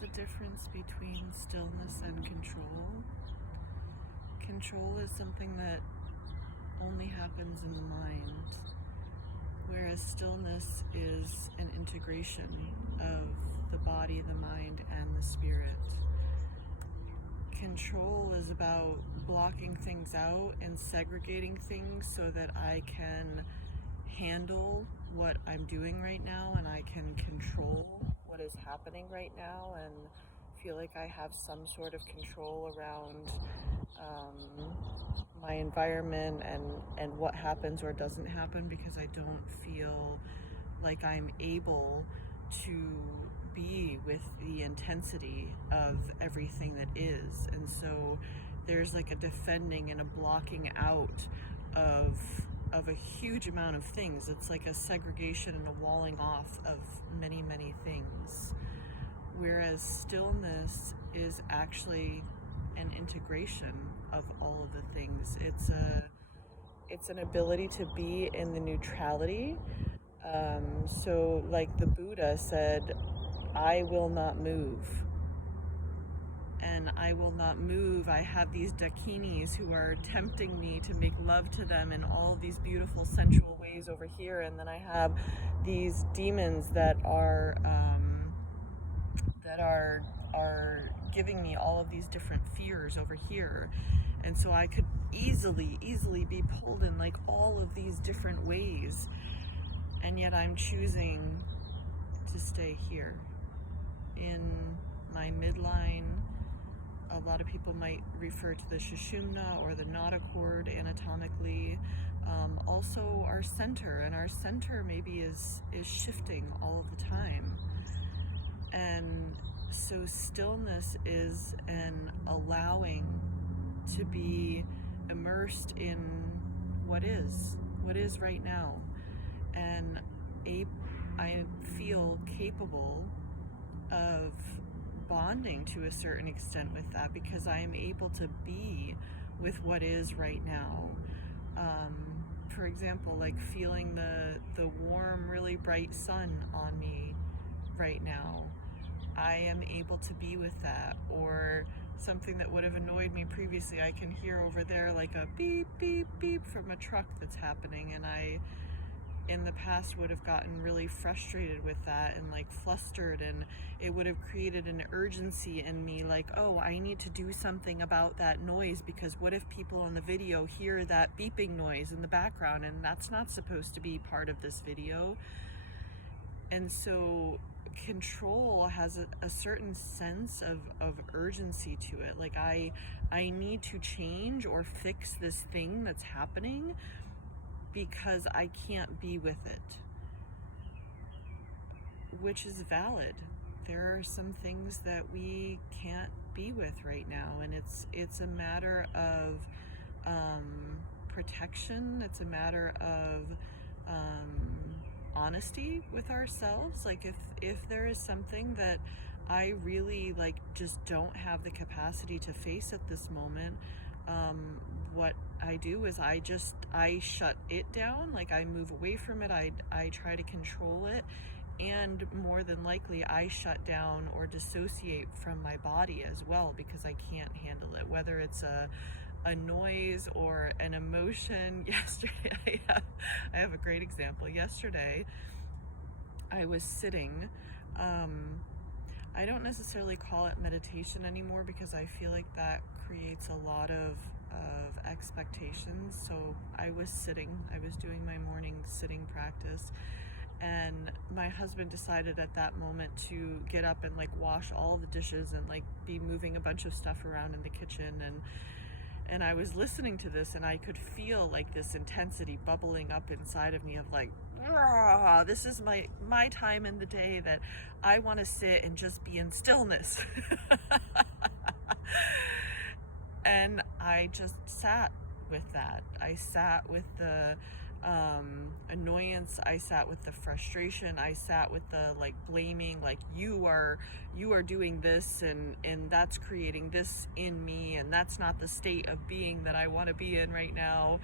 the difference between stillness and control? Control is something that only happens in the mind, whereas stillness is an integration of the body, the mind, and the spirit. Control is about blocking things out and segregating things so that I can handle what I'm doing right now and I can control what is happening right now and feel like I have some sort of control around my environment and what happens or doesn't happen, because I don't feel like I'm able to be with the intensity of everything that is. And so there's like a defending and a blocking out of a huge amount of things. It's like a segregation and a walling off of many, many things. Whereas stillness is actually an integration of all of the things. It's an ability to be in the neutrality. So like the Buddha said, I will not move. And I will not move. I have these dakinis who are tempting me to make love to them in all of these beautiful sensual ways over here. And then I have these demons that are giving me all of these different fears over here. And so I could easily be pulled in like all of these different ways. And yet I'm choosing to stay here in my midline. A lot of people might refer to the Sushumna or the notochord anatomically. Also our center, and our center maybe is shifting all of the time. And so stillness is an allowing to be immersed in what is right now. And I feel capable of bonding to a certain extent with that, because I am able to be with what is right now. For example, like feeling the warm, really bright sun on me right now. I am able to be with that. Or something that would have annoyed me previously, I can hear over there like a beep, beep, beep from a truck that's happening, and I in the past would have gotten really frustrated with that and like flustered, and it would have created an urgency in me like, oh, I need to do something about that noise, because what if people on the video hear that beeping noise in the background, and that's not supposed to be part of this video. And so control has a certain sense of urgency to it. Like I need to change or fix this thing that's happening because I can't be with it, which is valid. There are some things that we can't be with right now, and it's a matter of protection. It's a matter of honesty with ourselves. Like if there is something that I really like just don't have the capacity to face at this moment, what I do is I shut it down. Like I move away from it. I try to control it, and more than likely I shut down or dissociate from my body as well, because I can't handle it, whether it's a noise or an emotion. Yesterday, I have a great example. Yesterday, I was sitting. I don't necessarily call it meditation anymore, because I feel like that creates a lot of expectations. So I was sitting. I was doing my morning sitting practice, and my husband decided at that moment to get up and like wash all the dishes and like be moving a bunch of stuff around in the kitchen, and I was listening to this, and I could feel like this intensity bubbling up inside of me of like, this is my time in the day that I want to sit and just be in stillness. And I just sat with that. I sat with the annoyance. I sat with the frustration. I sat with the like blaming, like you are doing this, and that's creating this in me, and that's not the state of being that I want to be in right now.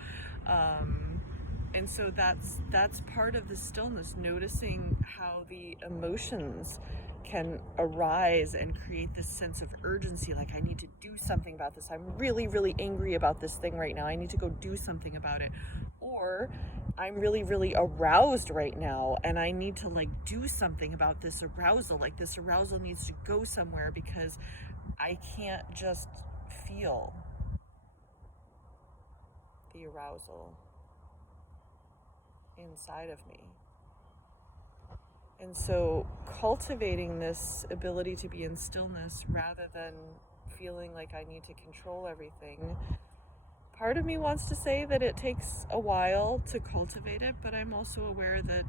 And so that's part of the stillness, noticing how the emotions can arise and create this sense of urgency, like I need to do something about this. I'm really, really angry about this thing right now. I need to go do something about it. Or I'm really, really aroused right now and I need to like do something about this arousal. Like this arousal needs to go somewhere because I can't just feel the arousal inside of me. And so cultivating this ability to be in stillness rather than feeling like I need to control everything, part of me wants to say that it takes a while to cultivate it, but I'm also aware that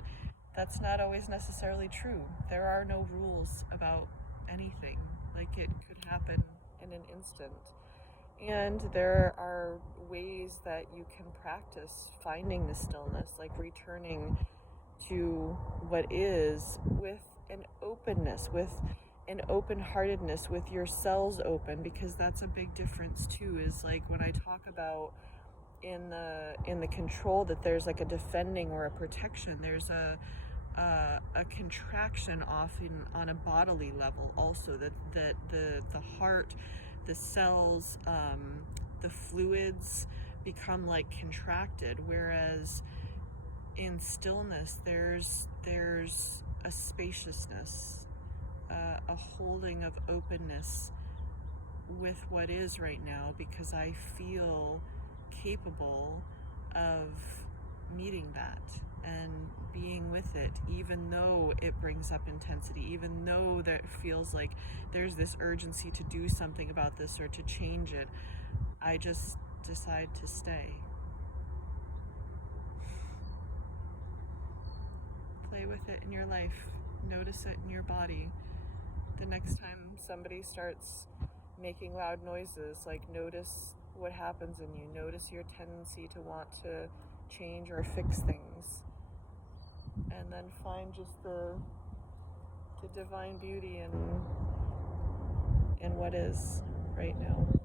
that's not always necessarily true. There are no rules about anything. Like it could happen in an instant. And there are ways that you can practice finding the stillness, like returning to what is with an openness, with an open-heartedness, with your cells open, because that's a big difference too. Is like when I talk about in the control that there's like a defending or a protection, there's a contraction often on a bodily level also, that the heart, the cells, the fluids become like contracted, whereas in stillness there's a spaciousness, a holding of openness with what is right now, because I feel capable of meeting that and being with it, even though it brings up intensity, even though that it feels like there's this urgency to do something about this or to change it. I just decide to stay. Play with it in your life. Notice it in your body. The next time somebody starts making loud noises, like notice what happens in you. Notice your tendency to want to change or fix things. And then find just the divine beauty in what is right now.